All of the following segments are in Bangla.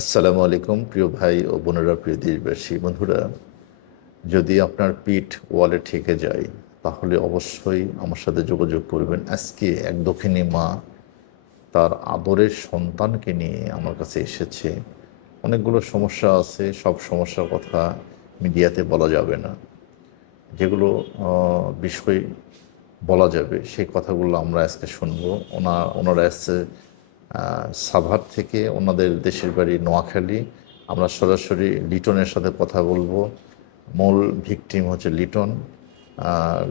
আসসালামু আলাইকুম প্রিয় ভাই ও বোনেরা প্রিয় দেশবাসী বন্ধুরা। যদি আপনার পিঠ ওয়ালে ঠেকে যায় তাহলে অবশ্যই আমার সাথে যোগাযোগ করবেন। আজকে এক দক্ষিণী মা তার আদরের সন্তানকে নিয়ে আমার কাছে এসেছে। অনেকগুলো সমস্যা আছে সব সমস্যার কথা মিডিয়াতে বলা যাবে না। যেগুলো বিষয় বলা যাবে সেই কথাগুলো আমরা আজকে শুনব। ওনা ওনারা আহ, সাভার থেকে ওনাদের দেশের বাড়ি নোয়াখালী। আমরা সরাসরি লিটনের সাথে কথা বলব। মূল ভিকটিম হচ্ছে লিটন।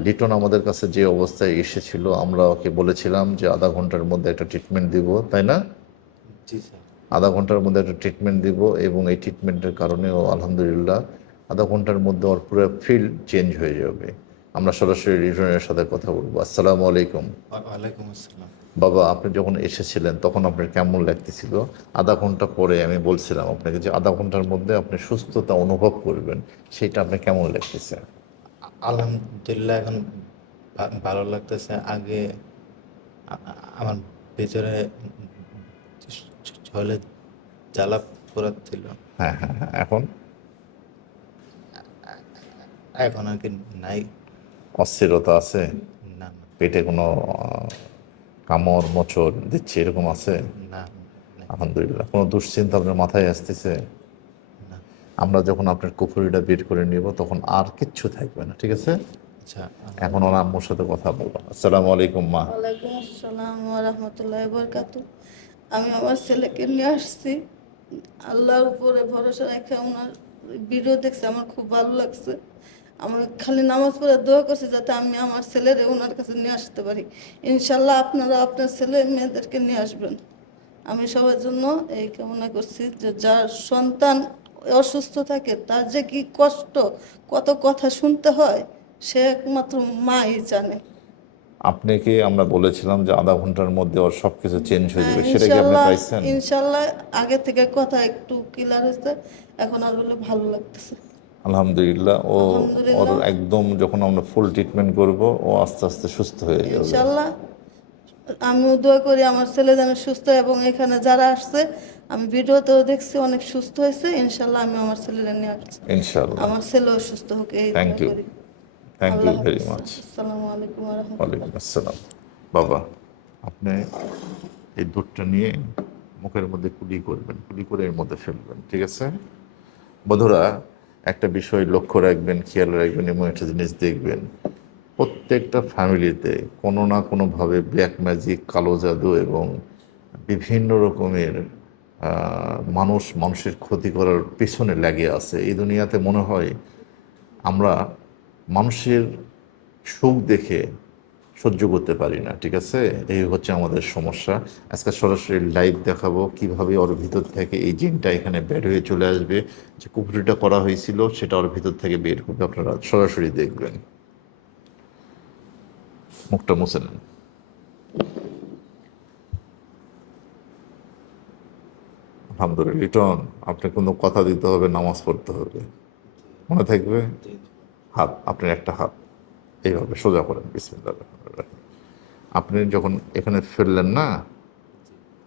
লিটন আমাদের কাছে যে অবস্থায় এসেছিল আমরা ওকে বলেছিলাম যে আধা ঘণ্টার মধ্যে একটা ট্রিটমেন্ট দিব তাই না? আধা ঘণ্টার মধ্যে একটা ট্রিটমেন্ট দিব এবং এই ট্রিটমেন্টের কারণেও আলহামদুলিল্লাহ আধা ঘণ্টার মধ্যে ওর পুরো ফিল্ড চেঞ্জ হয়ে যাবে। আমরা সরাসরি রিটনের সাথে কথা বলব। আসসালামু আলাইকুম। ওয়ালাইকুম আসসালাম। বাবা আপনি যখন এসেছিলেন তখন আপনার কেমন লাগতেছিল? আধা ঘণ্টা পরে আমি বলছিলাম আপনাকে যে আধা ঘণ্টার মধ্যে আপনি সুস্থতা অনুভব করবেন সেটা আপনি কেমন লাগতেছে? আলহামদুলিল্লাহ এখন ভালো লাগতেছে। আগে আমার ভেতরে ছলে জ্বালা পোড়াত ছিল হ্যাঁ হ্যাঁ হ্যাঁ এখন? এখন আর কি নাই। অস্থিরতা আছে? না পেটে কোনো কামড় মোচড় দিচ্ছে এরকম আছে? আলহামদুলিল্লাহ। কোনো দুশ্চিন্তা আপনার মাথায় আসতেছে? না। আমরা যখন আপনার কুফুরিটা বের করে নিব তখন আর কিচ্ছু থাকবে না ঠিক আছে? আচ্ছা এখন ওর আম্মুর সাথে কথা বলব। আসসালামু আলাইকুম মা। ওয়ালাইকুম আসসালাম রহমতুল্লাহ বরকাত আমি আমার ছেলেকে নিয়ে আসছি। আল্লাহর উপরে ভরসা রেখে ওনার ভিডিও দেখছি আমার খুব ভালো লাগছে। আমি খালি নামাজ পড়ে দোয়া করছি যাতে আমি আমার ছেলের ওনার কাছে নিয়ে আসতে পারি। ইনশাল্লাহ আপনারা আপনার ছেলে মেয়েদেরকে নিয়ে আসবেন। আমি সবার জন্য এই কামনা করছি যে যার সন্তান অসুস্থ থাকে তার যে কি কষ্ট কত কথা শুনতে হয় সে একমাত্র মাই জানে। আপনাকে আমরা বলেছিলাম যে আধা ঘণ্টার মধ্যে ওর সব কিছু চেঞ্জ হয়ে যাবে? সেটা কি আপনি পাইছেন? ইনশাল্লাহ আগে থেকে কথা একটু ক্লিয়ার হয়েছে এখন আর বলে ভালো লাগতেছে আলহামদুলিল্লাহ ও ওর একদম যখন আমরা ফুল ট্রিটমেন্ট করব ও আস্তে আস্তে সুস্থ হয়ে যাবে। ইনশাল্লাহ আমিও দোয়া করি আমার ছেলে যেন সুস্থ এবং এখানে যারা আসছে আমি ভিডিওতেও দেখছি অনেক সুস্থ হয়েছে ইনশাল্লাহ আমি আমার ছেলেরা নিয়ে আসছি। ইনশাআল্লাহ। আমার ছেলেও সুস্থ হোক এই you. করি। Thank you very. মাচ আসসালামু আলাইকুম ওয়া রাহমাতুল্লাহ। আসসালাম। বাবা আপনি এই দুধটা নিয়ে মুখের মধ্যে কুলি করবেন কুলি করে এর মধ্যে ফেলবেন ঠিক আছে? বন্ধুরা একটা বিষয় লক্ষ্য রাখবেন, খেয়াল রাখবেন এবং একটা জিনিস দেখবেন, প্রত্যেকটা ফ্যামিলিতে কোনো না কোনোভাবে ব্ল্যাক ম্যাজিক কালো জাদু এবং বিভিন্ন রকমের মানুষ মানুষের ক্ষতি করার পেছনে লেগে আছে। এই দুনিয়াতে মনে হয় আমরা মানুষের সুখ দেখে সহ্য করতে পারি না ঠিক আছে? এই হচ্ছে আমাদের সমস্যা। আজকে সরাসরি লাইভ দেখাবো কীভাবে ওর ভিতর থেকে এই জিনটা এখানে বের হয়ে চলে আসবে যে কুপুরিটা করা হয়েছিল সেটা ওর ভিতর থেকে বের হবে আপনারা সরাসরি দেখবেন। মুখটা মুছে নেন। আলহামদুলিল্লাহ লিটন আপনি কোনো কথা দিতে হবে নামাজ পড়তে হবে। মনে থাকবে? হাত আপনার একটা হাত। এইভাবে সোজা করেন বিসমিল্লাহ আপনি যখন এখানে ফেললেন না,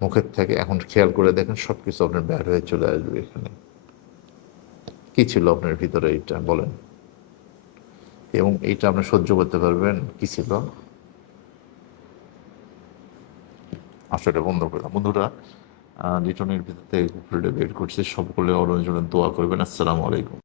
মুখের থেকে এখন খেয়াল করে দেখেন সব কিছু আপনার ব্যাট হয়ে চলে আসবে এখানে। কি ছিল আপনার ভিতরে এইটা বলেন। এবং এইটা আপনি সহ্য করতে পারবেন, কি ছিল? আসলে বন্ধ করলাম বন্ধুরা লিটনের ভিতর থেকে বের করছে। সকলে অরঞ্জনের দোয়া করবেন। আসসালামু আলাইকুম।